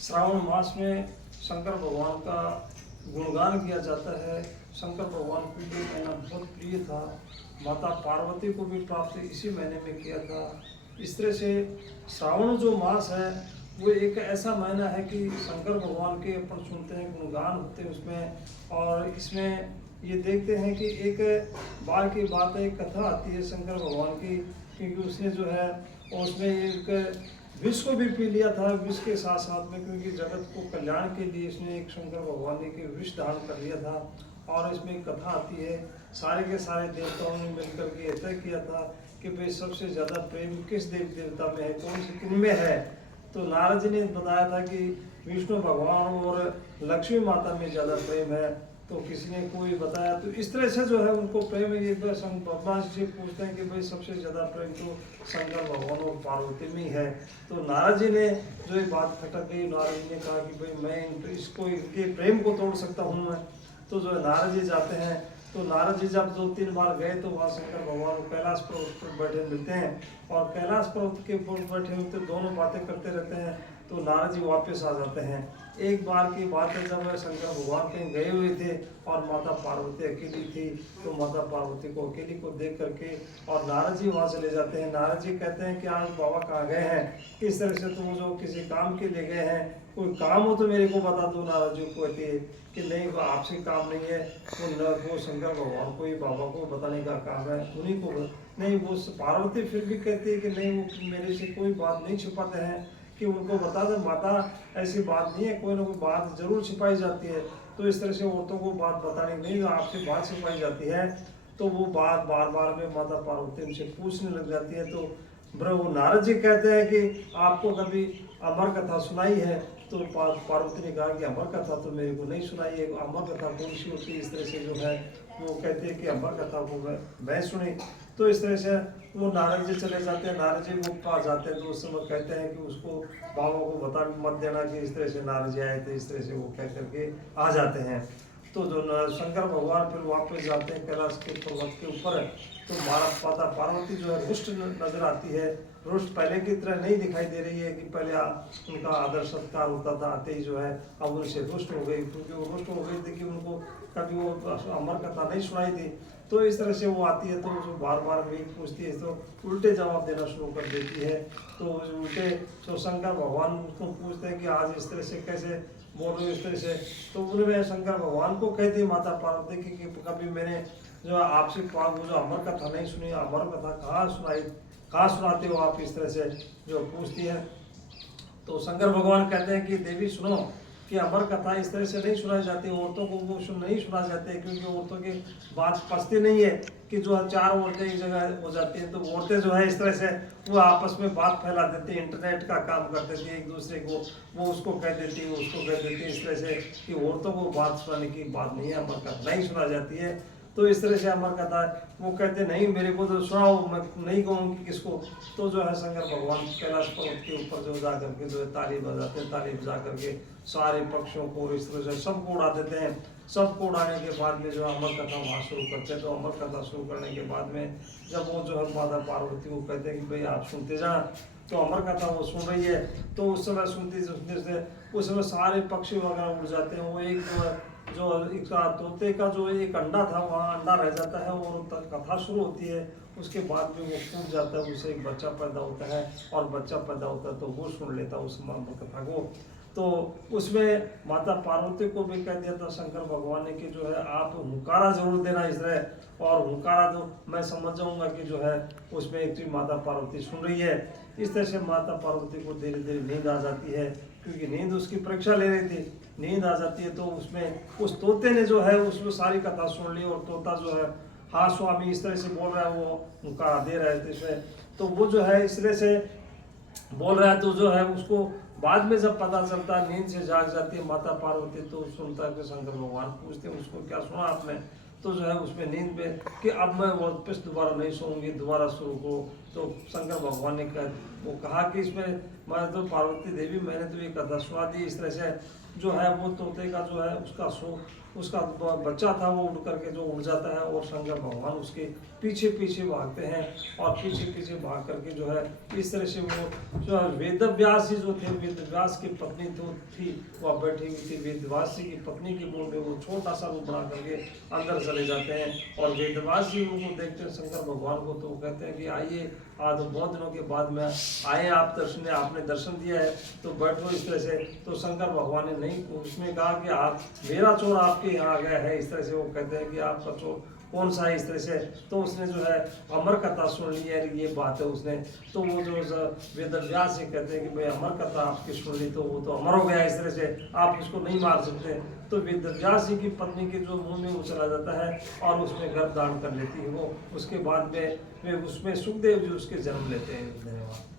श्रावण मास में शंकर भगवान का गुणगान किया जाता है। शंकर भगवान को ये महीना बहुत प्रिय था। माता पार्वती को भी प्राप्त इसी महीने में किया था। इस तरह से श्रावण जो मास है वो एक ऐसा महीना है कि शंकर भगवान के अपन सुनते हैं, गुणगान होते हैं उसमें। और इसमें ये देखते हैं कि एक बार की बात है, एक कथा आती है शंकर भगवान की, क्योंकि उसने जो है उसमें एक विष को भी पी लिया था, विष के साथ साथ में, क्योंकि जगत को कल्याण के लिए इसने एक शंकर भगवान ने के विष धारण कर लिया था। और इसमें एक कथा आती है, सारे के सारे देवताओं ने मिलकर के तय किया था कि भाई सबसे ज़्यादा प्रेम किस देव देवता में है, कौन से किन में है। तो नारद जी ने बताया था कि विष्णु भगवान और लक्ष्मी माता में ज़्यादा प्रेम है। तो किसी ने कोई बताया, तो इस तरह से जो है उनको प्रेम ये भगवान से पूछते हैं कि भाई सबसे ज़्यादा प्रेम तो शंकर भगवान और पार्वती में ही है। तो नारद जी ने जो ये बात खटक गई, नारद जी ने कहा कि भाई मैं इसको इनके प्रेम को तोड़ सकता हूँ मैं। तो जो है नारद जी जाते हैं। तो नारद जी जब 2-3 बार गए तो वहाँ शंकर भगवान कैलाश पर्वत पर बैठे मिलते हैं, और कैलाश पर्वत के ऊपर बैठे हुए तो दोनों बातें करते रहते हैं। तो नारद जी वापस आ जाते हैं। एक बार की बात है, जब शंकर भगवान कहीं गए हुए थे और माता पार्वती अकेली थी, तो माता पार्वती को अकेली को देख करके और नारद जी वहाँ चले जाते हैं। नारद जी कहते हैं कि आज बाबा कहाँ गए हैं, इस तरह से तुम जो किसी काम के लिए गए हैं, कोई काम हो तो मेरे को बता दो। नारद जी को कहती है कि नहीं, वो आपसे काम नहीं है, वो शंकर भगवान को ही बाबा को बताने का काम है, उन्हीं को नहीं। वो पार्वती फिर भी कहती है कि नहीं, वो मेरे से कोई बात नहीं छुपाते हैं, कि उनको बता दें माता ऐसी बात नहीं है, कोई ना कोई बात जरूर छिपाई जाती है। तो इस तरह से औरतों को बात बताने नहीं, आपसे बात छिपाई जाती है। तो वो बात बार बार में माता पार्वती उनसे पूछने लग जाती है। तो ब्रह्म नारद जी कहते हैं कि आपको कभी अमर कथा सुनाई है? तो पार्वती ने कहा कि अमर कथा तो मेरे को नहीं सुनाई है। अमर कथा कौन सी होती है? इस तरह से जो है वो कहते हैं कि अमर कथा को मैं सुनी। तो इस तरह से वो नारद जी चले जाते हैं। नारद जी वो पास जाते हैं तो उस समय कहते हैं कि उसको बाबा को बता मत देना कि इस तरह से नारद जी आए थे। इस तरह से वो कह करके आ जाते हैं। तो जो शंकर भगवान फिर वापस जाते हैं कैलाश के पर्वत के ऊपर। तो माता पार्वती जो है रुष्ट नजर आती है। रुष्ट पहले की तरह नहीं दिखाई दे रही है कि पहले उनका आदर सत्कार होता था, आते ही जो है अब उनसे रुष्ट हो गई, क्योंकि वो रुष्ट हो गई थी कि उनको कभी वो अमर कथा नहीं सुनाई थी। तो इस तरह से वो आती है तो उसको बार बार वही पूछती है, तो उल्टे जवाब देना शुरू कर देती है। तो उल्टे तो शंकर भगवान उसको पूछते हैं कि आज इस तरह से कैसे बोल रहे हो, इस तरह से। तो उन्हें शंकर भगवान को कहती है माता पार्वती की कि कभी मैंने जो आपसे वो जो अमर कथा नहीं सुनी, अमर कथा कहाँ सुनाते हो आप, इस तरह से जो पूछती है। तो शंकर भगवान कहते हैं कि देवी सुनो, कि अमर कथा इस तरह से नहीं सुनाई जाती, औरतों को वो नहीं सुना जाते, क्योंकि औरतों की बात पचती नहीं है कि जो 4 औरतें एक जगह हो जाती हैं। तो औरतें जो है इस तरह से वो आपस में बात फैला देती है, इंटरनेट का काम कर देती है एक दूसरे को, वो उसको कह देती है, उसको कह देती है, इस तरह से कि औरतों को बात सुनाने की बात नहीं है, अमर कथा नहीं सुना जाती है। तो इस तरह से अमर कथा वो कहते नहीं, मेरे को तो सुनाओ, मैं नहीं कहूँगी किसको। तो जो है शंकर भगवान कैलाश पर्वत के ऊपर जो जा करके जो है ताली बजाते हैं, ताली बजा करके सारे पक्षियों को इस तरह से सबको उड़ा देते हैं। सबको उड़ाने के बाद में जो अमर कथा वहाँ शुरू करते हैं। तो अमर कथा शुरू करने के बाद में जब वो जो है माता पार्वती को कहते हैं कि भाई आप सुनते जाना, तो अमर कथा वो सुन रही है। तो उस समय सुनते सुनते से उस समय सारे पक्षी वगैरह उड़ जाते हैं। वो एक जो इसका तोते का जो एक अंडा था वहाँ अंडा रह जाता है, और कथा शुरू होती है। उसके बाद में वो फूट जाता है, उससे एक बच्चा पैदा होता है, और बच्चा पैदा होता है तो वो सुन लेता है उस कथा को। तो उसमें माता पार्वती को भी कह दिया था शंकर भगवान ने कि जो है आप हुंकारा जरूर देना इस तरह, और हुंकारा तो मैं समझ जाऊंगा कि जो है उसमें एक माता पार्वती सुन रही है। इस तरह से माता पार्वती को धीरे धीरे नींद आ जाती है, क्योंकि नींद उसकी परीक्षा ले रही थी। नींद आ जाती है तो उसमें उस तोते ने जो है उसमें सारी कथा सुन ली, और तोता जो है हाँ स्वामी इस तरह से बोल रहा है, वो हुंकारा दे रहा है इसमें। तो वो जो है इस तरह से बोल रहा है, तो जो है उसको बाद में जब पता चलता है, नींद से जाग जाती है माता पार्वती, तो सुनता है कि शंकर भगवान पूछते हैं उसको क्या सुना आपने। तो जो है उसमें नींद में कि अब मैं वापस दोबारा नहीं सोऊंगी, दोबारा शुरू को तो शंकर भगवान ने वो कहा कि इसमें मैं तो पार्वती देवी मैंने तो ये कथा सुना दी, इस तरह से जो है वो तोते का जो है उसका बच्चा था वो उड़ करके जो उड़ जाता है और शंकर भगवान उसके पीछे पीछे भागते हैं और पीछे पीछे भाग करके जो है इस तरह से वो जो है वेदव्यास ही जो थे, वेदव्यास की पत्नी तो थी वह बैठी हुई थी, वेदव्यास जी की पत्नी के मुंह में वो छोटा सा रूप बना करके अंदर चले जाते हैं और वेदव्यास जी उनको देखते हैं शंकर भगवान को, तो वो कहते हैं कि आइए आज बहुत दिनों के बाद में आए आप दर्शन, आपने दर्शन दिया है तो बैठो इस तरह से। तो शंकर भगवान ने नहीं उसमें कहा कि आप मेरा चोर आपके यहाँ आ गया है, इस तरह से वो कहते हैं कि आपका चोर कौन सा है, इस तरह से। तो उसने जो है अमर कथा सुन ली है, ये बात है उसने, तो वो जो वेदव्यास से कहते हैं कि भाई अमर कथा आपकी सुन ली तो वो तो अमर हो गया, इस तरह से आप उसको नहीं मार सकते। तो वेदव्यास जी की पत्नी के जो मुंह में वो चला जाता है और उसमें गर्भ धारण कर लेती है वो, उसके बाद में वे उसमें सुखदेव जी उसके जन्म लेते हैं। धन्यवाद।